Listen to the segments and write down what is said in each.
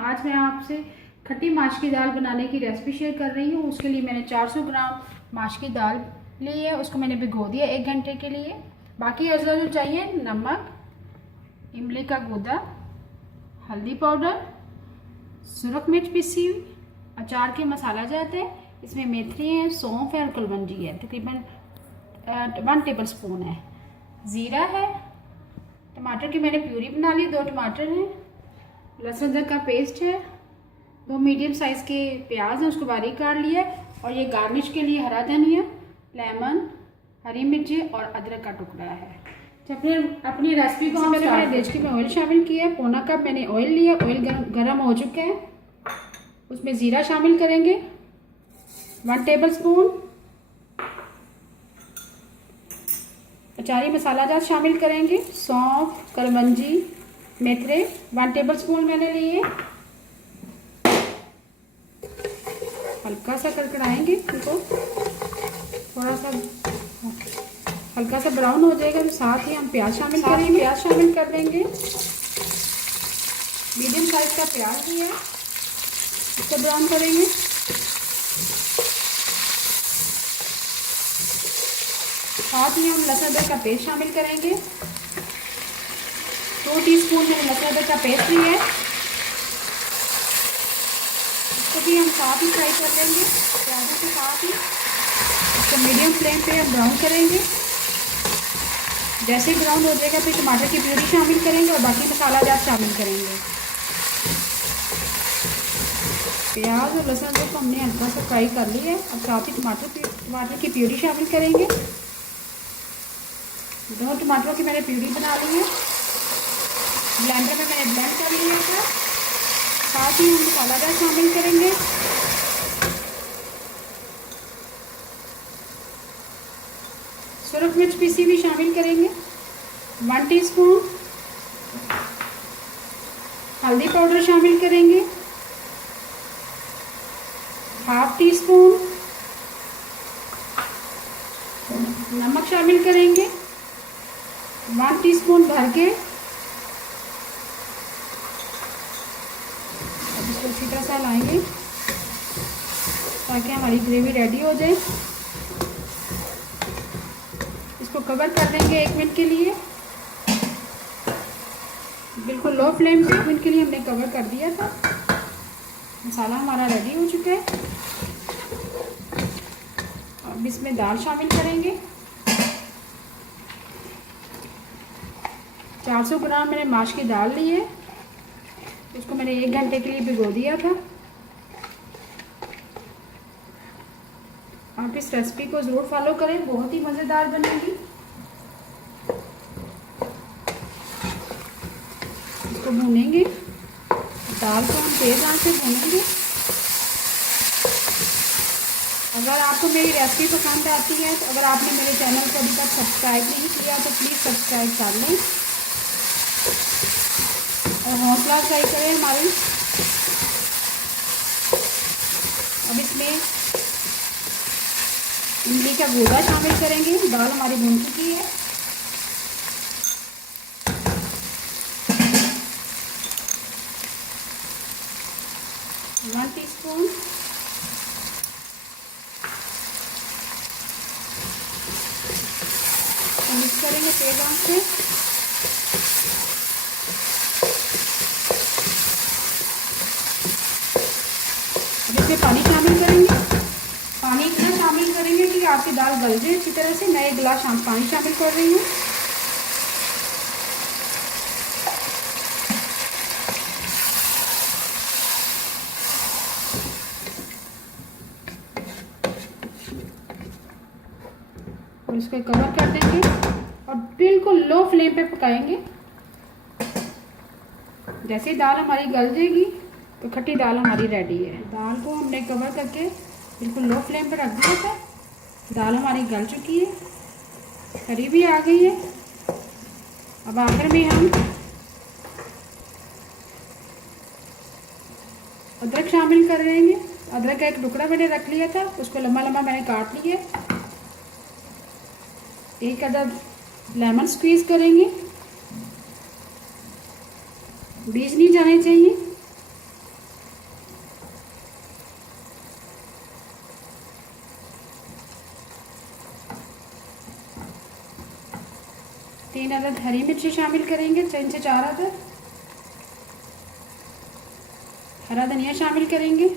आज मैं आपसे खट्टी माश की दाल बनाने की रेसिपी शेयर कर रही हूँ। उसके लिए मैंने 400 ग्राम माश की दाल ली है, उसको मैंने भिगो दिया 1 घंटे के लिए। बाकी अज्जा जो चाहिए नमक, इमली का गूदा, हल्दी पाउडर, सुरख मिर्च पिसी हुई, अचार के मसाला जाते हैं, इसमें मेथी है, सौंफ है और कलवंजी है, तकरीबन 1 टेबल स्पून है, ज़ीरा है, टमाटर की मैंने प्यूरी बना ली, 2 टमाटर हैं, लहसुन अदरक का पेस्ट है, 2 मीडियम साइज़ के प्याज हैं, उसको बारीक काट लिया, और ये गार्निश के लिए हरा धनिया, लेमन, हरी मिर्ची और अदरक का टुकड़ा है। अपनी रेसिपी को मैंने देचकी में ऑयल शामिल किया है, पौना कप मैंने ऑयल लिया, ऑयल गर्म हो चुका है, उसमें ज़ीरा शामिल करेंगे, 1 टेबल स्पून अचारी मसाला जात शामिल करेंगे, सौंफ, कलवंजी, मेथरे 1 टेबल स्पून मैंने लिए, हल्का सा कड़कड़ाएंगे इनको, थोड़ा सा हल्का सा ब्राउन हो जाएगा तो साथ ही हम प्याज शामिल करेंगे, प्याज शामिल कर देंगे, मीडियम साइज का प्याज लिया है, इसको ब्राउन करेंगे, साथ ही हम लहसुन अदरक का पेस्ट शामिल करेंगे, 2 टीस्पून मैंने लहसुन अदरक का पेस्ट लिया है, इसको भी हम साथ ही फ्राई कर लेंगे प्याजों के साथ ही। इसको मीडियम फ्लेम पे हम ब्राउन करेंगे, जैसे ही ब्राउन हो जाएगा फिर टमाटर की प्यूरी शामिल करेंगे और बाकी मसाला जात शामिल करेंगे। प्याज और लहसुन अदरक को हमने हल्का सा फ्राई कर लिया है, अब साथ ही टमाटर की प्यूरी शामिल करेंगे, 2 टमाटरों की मैंने प्यूरी बना ली है, ब्लेंडर में मैंने ब्लेंड कर लिया था, साथ ही हम मसाला जात शामिल करेंगे, सुरख मिर्च पीसी भी शामिल करेंगे, 1 टीस्पून हल्दी पाउडर शामिल करेंगे, ½ टीस्पून नमक शामिल करेंगे, 1 टीस्पून भर के अब इसको अच्छी तरह से लाएंगे ताकि हमारी ग्रेवी रेडी हो जाए। इसको कवर कर देंगे 1 मिनट के लिए, बिल्कुल लो फ्लेम पे 1 मिनट के लिए हमने कवर कर दिया था। मसाला हमारा रेडी हो चुका है, अब इसमें दाल शामिल करेंगे, 400 ग्राम मैंने माश की दाल ली है, उसको मैंने 1 घंटे के लिए भिगो दिया था। आप इस रेसिपी को ज़रूर फॉलो करें, बहुत ही मज़ेदार बनेगी। इसको भूनेंगे, दाल को हम तेज़ आंच से भूनेंगे। अगर आपको मेरी रेसिपी पसंद आती है तो अगर आपने मेरे चैनल को अभी तक सब्सक्राइब नहीं किया तो प्लीज़ सब्सक्राइब कर लें और हौसला अफजाई करें हमारी। अब इसमें इमली का गूदा शामिल करेंगे, दाल हमारी भून चुकी है, वन टीस्पून मिक्स करेंगे तेज आंच से, इसमें पानी शामिल करेंगे, पानी इतना शामिल करेंगे कि आपकी दाल गल जाए अच्छी तरह से। मैं 1 गिलास पानी शामिल कर रही हूँ, और इसको कवर कर देंगे और बिल्कुल लो फ्लेम पे पकाएंगे। जैसे ही दाल हमारी गल जाएगी तो खट्टी दाल हमारी रेडी है। दाल को हमने कवर करके बिल्कुल लो फ्लेम पे रख दिया था, दाल हमारी गल चुकी है, करीब ही आ गई है। अब आखिर में हम अदरक शामिल कर देंगे, अदरक का 1 टुकड़ा मैंने रख लिया था, उसको लंबा लंबा मैंने काट लिया, 1 अदद लेमन स्क्वीज़ करेंगे, बीज नहीं जाने चाहिए, 3 अदद हरी मिर्ची शामिल करेंगे, 3 से 4 अदद। हरा धनिया शामिल करेंगे।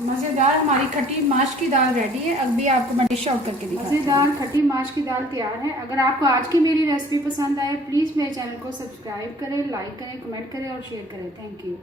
मज़ेदार हमारी खट्टी माश की दाल रेडी है। अभी आपको मैं डिश आउट करके दिखाती हूँ। मज़ेदार खट्टी माश की दाल तैयार है। अगर आपको आज की मेरी रेसिपी पसंद आए प्लीज़ मेरे चैनल को सब्सक्राइब करें, लाइक करें, कमेंट करें और शेयर करें। Thank you.